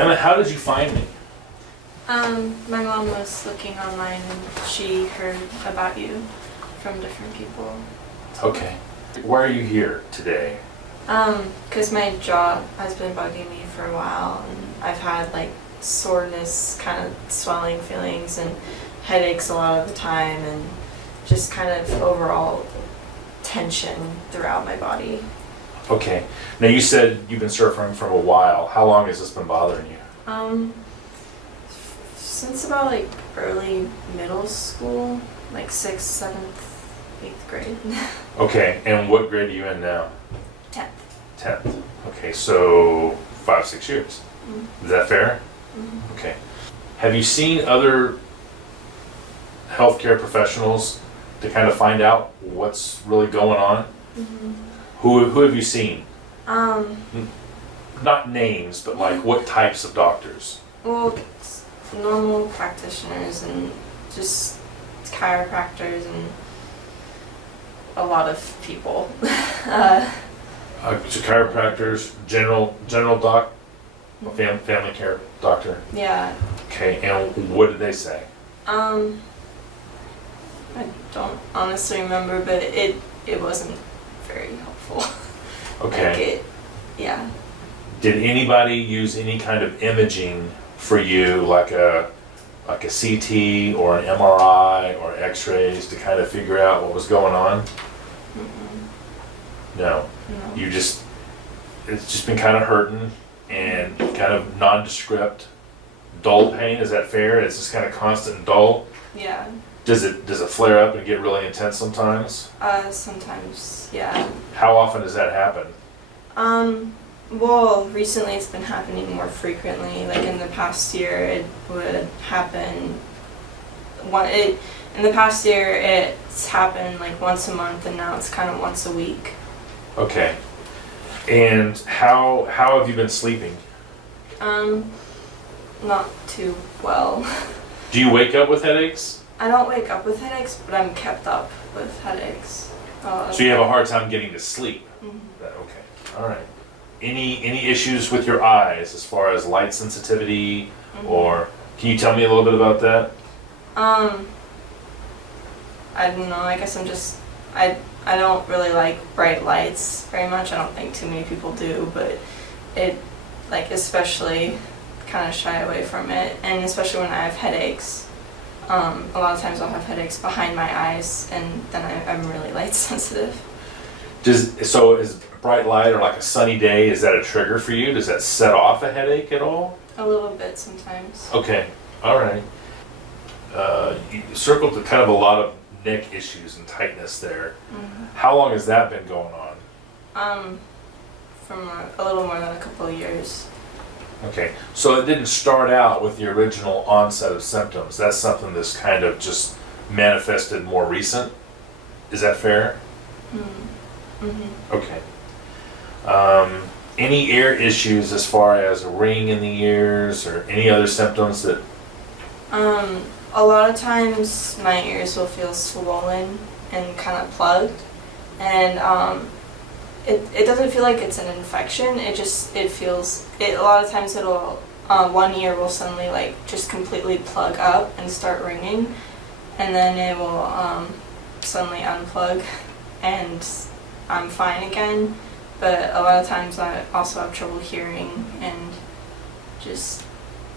Emma, how did you find me? My mom was looking online and she heard about you from different people. Okay. Why are you here today? 'Cause my jaw has been bugging me for a while and I've had like soreness, kind of swelling feelings and headaches a lot of the time and just kind of overall tension throughout my body. Okay. Now you said you've been suffering for a while. How long has this been bothering you? Since about like early middle school, like 6th, 7th, 8th grade. Okay, and what grade are you in now? 10th. 10th. Okay, so 5-6 years. Mm-hmm. Is that fair? Mm-hmm. Okay. Have you seen other healthcare professionals to kind of find out what's really going on? Mm-hmm. Who have you seen? Um, Not names, but like what types of doctors? well, it's normal practitioners and just chiropractors and a lot of people. So chiropractors, general doc, family care doctor. Yeah. Okay, and what did they say? I don't honestly remember, but it wasn't very helpful. Okay. Yeah. Did anybody use any kind of imaging for you, like a CT or an MRI or X-rays to kind of figure out what was going on? Mm-mm. No. No. It's just been kind of hurting and kind of nondescript, dull pain. Is that fair? It's just kind of constant and dull. Yeah. Does it flare up and get really intense sometimes? Sometimes, yeah. How often does that happen? Well, recently it's been happening more frequently. Like in the past year, it would happen. In the past year, it's happened like once a month, and now it's kind of once a week. Okay. And how have you been sleeping? Not too well. Do you wake up with headaches? I don't wake up with headaches, but I'm kept up with headaches. So you have a hard time getting to sleep? Mhm. Okay, all right. Any issues with your eyes as far as light sensitivity, or can you tell me a little bit about that? I don't know, I guess I don't really like bright lights very much. I don't think too many people do, but it, like, especially kind of shy away from it, and especially when I have headaches. A lot of times I'll have headaches behind my eyes, and then I'm really light sensitive. So is bright light or like a sunny day, is that a trigger for you? Does that set off a headache at all? A little bit sometimes. Okay, all right. You circled to kind of a lot of neck issues and tightness there. Mm-hmm. How long has that been going on? From a little more than a couple of years. Okay, so it didn't start out with the original onset of symptoms. That's something that's kind of just manifested more recent. Is that fair? Mm-hmm. Okay. Any ear issues as far as a ring in the ears or any other symptoms that? A lot of times my ears will feel swollen and kind of plugged, and it doesn't feel like it's an infection. It feels a lot of times it'll one ear will suddenly like just completely plug up and start ringing, and then it will suddenly unplug, and I'm fine again. But a lot of times I also have trouble hearing, and just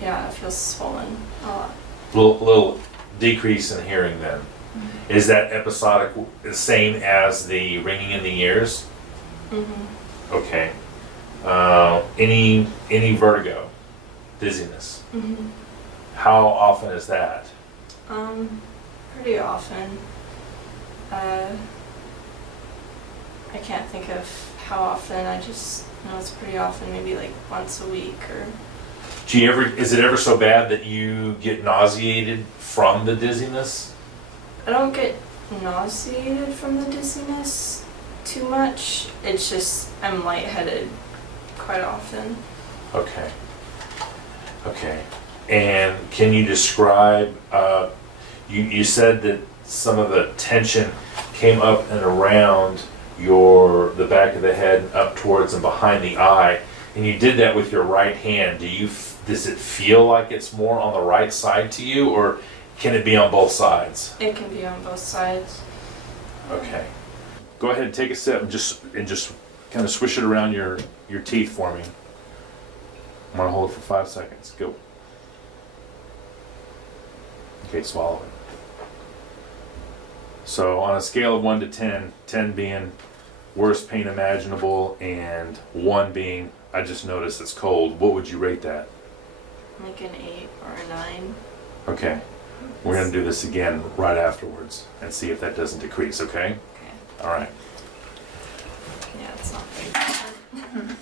it feels swollen a lot. Little decrease in hearing then. Mm-hmm. Is that episodic the same as the ringing in the ears? Mm-hmm. Okay. Any vertigo, dizziness? Mm-hmm. How often is that? Pretty often. I can't think of how often. I just know it's pretty often, maybe like once a week or. Is it ever so bad that you get nauseated from the dizziness? I don't get nauseated from the dizziness too much. It's just I'm lightheaded quite often. Okay. Okay. And can you describe, you said that some of the tension came up and around the back of the head, up towards and behind the eye. and you did that with your right hand, does it feel like it's more on the right side to you, or can it be on both sides? It can be on both sides. Okay. Go ahead and take a sip and just kind of swish it around your teeth for me. I'm gonna hold it for 5 seconds. Go. Okay, swallow it. So on a scale of 1 to 10, 10 being worst pain imaginable and 1 being I just noticed it's cold, what would you rate that? Like an 8 or a 9. Okay. We're gonna do this again right afterwards and see if that doesn't decrease, okay? Okay. All right. Yeah, it's not very bad.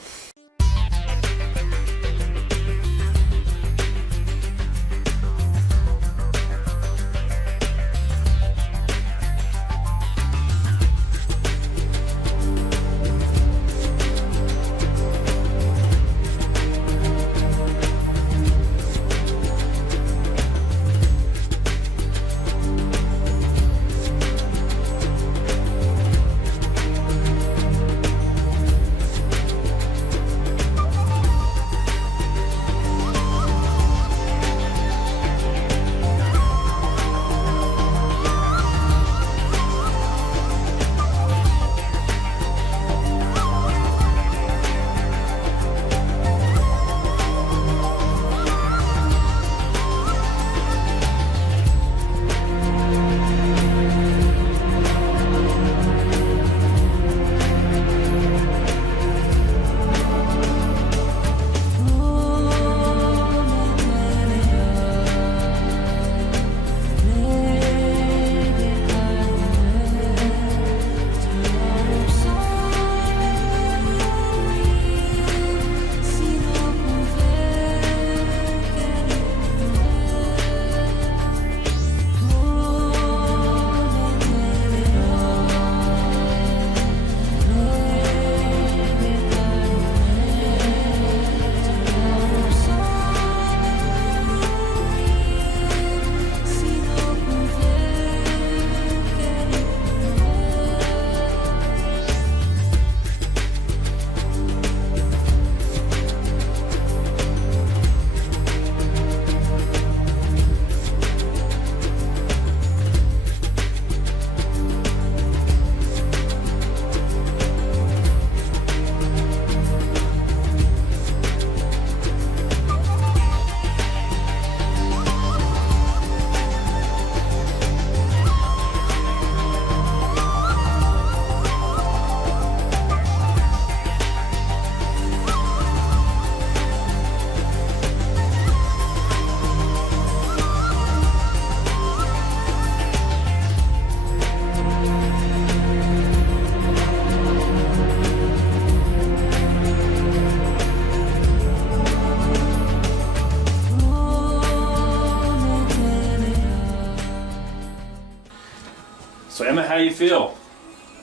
So Emma, how you feel?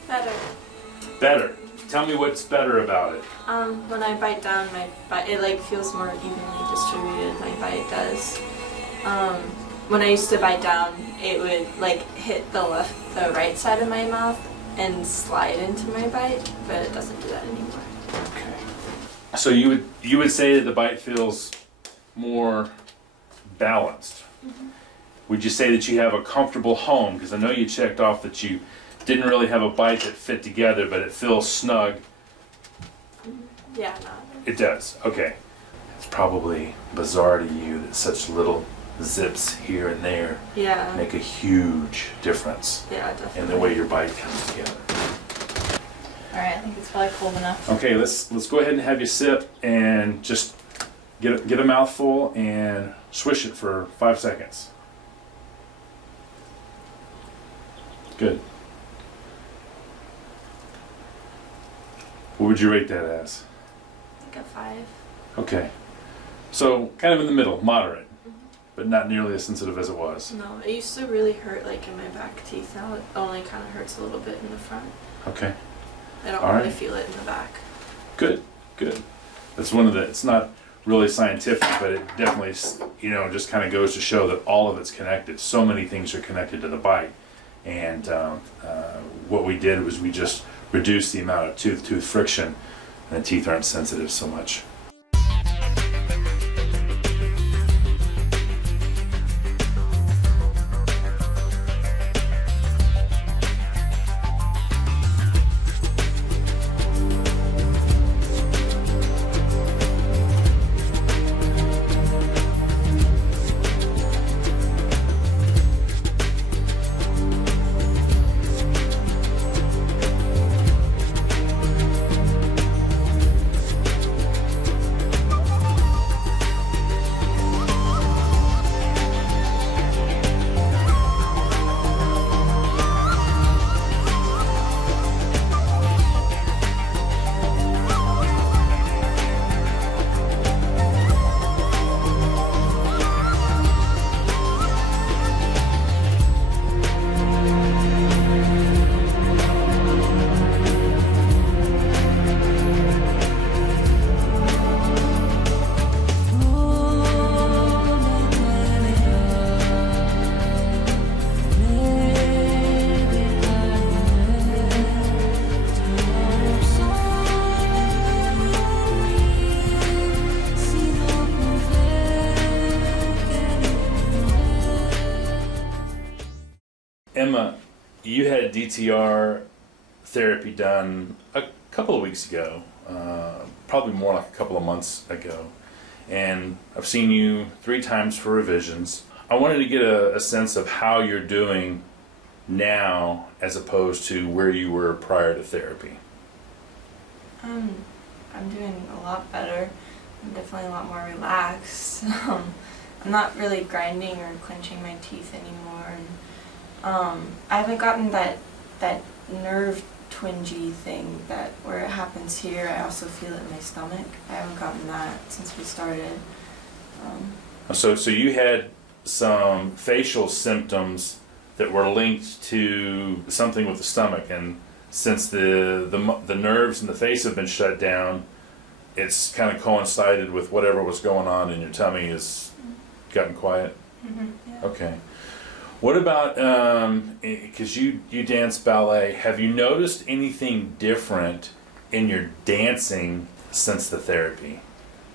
Better. Better. Tell me what's better about it. When I bite down, my bite, it like feels more evenly distributed. My bite does. When I used to bite down, it would like hit the right side of my mouth and slide into my bite, but it doesn't do that anymore. Okay. So you would say that the bite feels more balanced. Mm-hmm. Would you say that you have a comfortable home? Because I know you checked off that you didn't really have a bite that fit together, but it feels snug. Yeah, no. It does. Okay. It's probably bizarre to you that such little zips here and there Yeah. make a huge difference Yeah, definitely. in the way your bite comes together. Alright, I think it's probably cold enough. Okay, let's go ahead and have you sip and just get a mouthful and swish it for 5 seconds. Good. What would you rate that as? Like a 5. Okay. So kind of in the middle, moderate, but not nearly as sensitive as it was. No, it used to really hurt like in my back teeth. Now it only kind of hurts a little bit in the front. Okay. I don't All really right. feel it in the back. Good. Good. That's one of the. It's not really scientific, but it definitely, just kind of goes to show that all of it's connected. So many things are connected to the bite, and what we did was we just reduced the amount of tooth-tooth friction, and the teeth aren't sensitive so much. DTR therapy done a couple of weeks ago, probably more like a couple of months ago. And I've seen you 3 times for revisions. I wanted to get a sense of how you're doing now as opposed to where you were prior to therapy. I'm doing a lot better. I'm definitely a lot more relaxed. I'm not really grinding or clenching my teeth anymore, and I haven't gotten that nerve twingy thing that where it happens here. I also feel it in my stomach. I haven't gotten that since we started. So you had some facial symptoms that were linked to something with the stomach, and since the nerves in the face have been shut down, it's kind of coincided with whatever was going on in your tummy has gotten quiet. Yeah. Okay. What about, because you dance ballet, have you noticed anything different in your dancing since the therapy?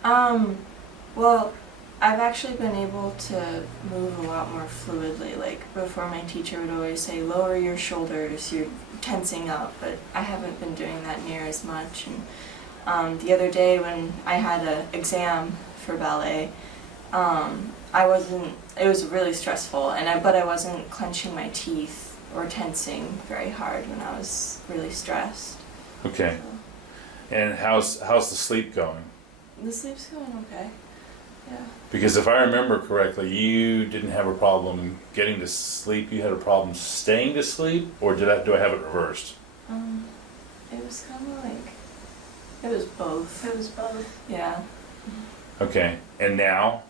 Well, I've actually been able to move a lot more fluidly. Like before, my teacher would always say, lower your shoulders, you're tensing up, but I haven't been doing that near as much. And the other day when I had an exam for ballet, it was really stressful, but I wasn't clenching my teeth or tensing very hard when I was really stressed. Okay. So, And how's the sleep going? the sleep's going okay. Yeah. Because if I remember correctly, you didn't have a problem getting to sleep. You had a problem staying to sleep, or do I have it reversed? It was kind of like, it was both. It was both. Yeah. Okay. And now?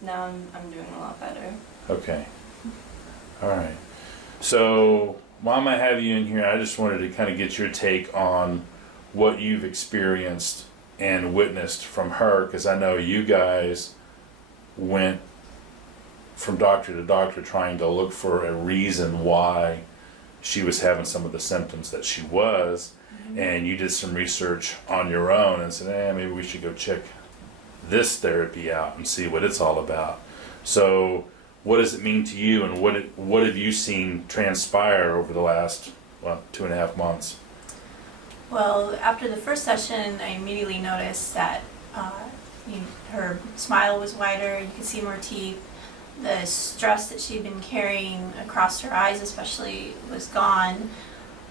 Now I'm doing a lot better. Okay. All right. So, Mom, I have you in here. I just wanted to kind of get your take on what you've experienced and witnessed from her, because I know you guys went from doctor to doctor trying to look for a reason why she was having some of the symptoms that she was, and you did some research on your own and said, maybe we should go check this therapy out and see what it's all about. So what does it mean to you, and what have you seen transpire over the last 2.5 months? Well, after the first session, I immediately noticed that her smile was wider, you could see more teeth. The stress that she'd been carrying across her eyes especially was gone.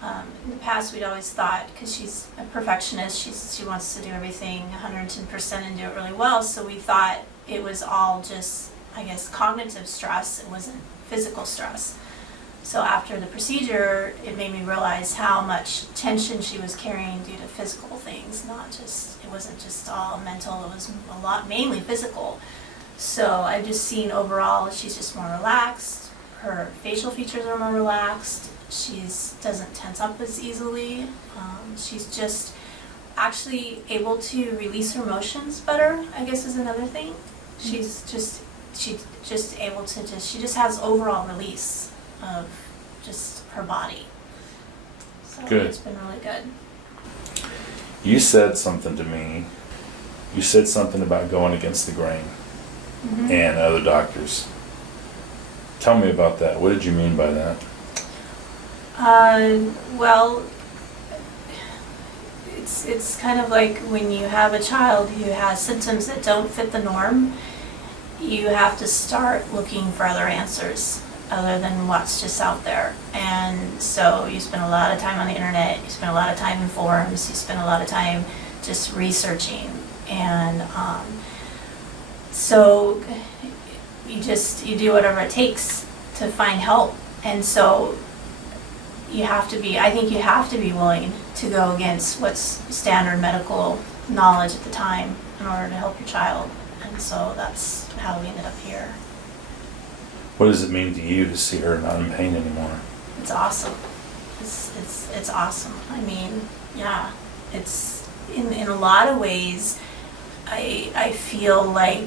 In the past, we'd always thought, because she's a perfectionist, she wants to do everything 110% and do it really well, so we thought it was all just, I guess, cognitive stress. It wasn't physical stress. So after the procedure, it made me realize how much tension she was carrying due to physical things, it wasn't just all mental, it was a lot, mainly physical. So I've just seen overall she's just more relaxed, her facial features are more relaxed, she doesn't tense up as easily, she's just actually able to release her emotions better, I guess is another thing. She's just able to she just has overall release of just her body. So Good. It's been really good. You said something to me. You said something about going against the grain and other doctors. Tell me about that. What did you mean by that? Well, it's kind of like when you have a child who has symptoms that don't fit the norm, you have to start looking for other answers other than what's just out there. And so you spend a lot of time on the internet, you spend a lot of time in forums, you spend a lot of time just researching, and so you do whatever it takes to find help. And so I think you have to be willing to go against what's standard medical knowledge at the time in order to help your child. And so that's how we ended up here. What does it mean to you to see her not in pain anymore? It's awesome. It's awesome. I mean, yeah, it's in a lot of ways. I feel like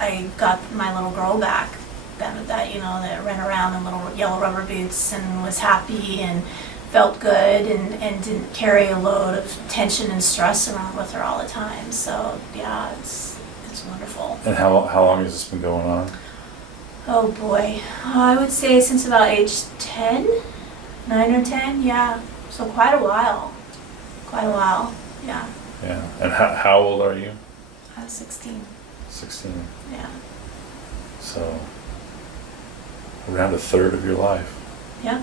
I got my little girl back. That ran around in little yellow rubber boots and was happy and felt good and didn't carry a load of tension and stress around with her all the time. So yeah, it's wonderful. And how long has this been going on? Oh boy, I would say since about age 10. 9 or 10, yeah. So quite a while. Yeah. Yeah. And how old are you? 16. 16. Yeah. So around a third of your life. Yeah.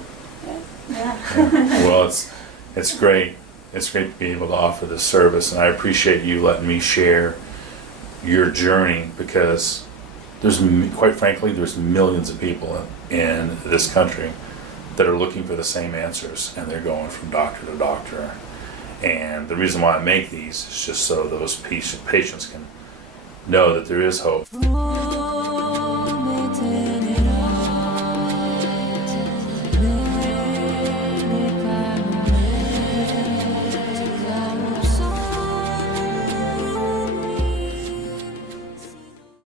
Yeah. Well, it's great. It's great to be able to offer this service, and I appreciate you letting me share your journey, because quite frankly, there's millions of people in this country that are looking for the same answers, and they're going from doctor to doctor. And the reason why I make these is just so those patients can know that there is hope.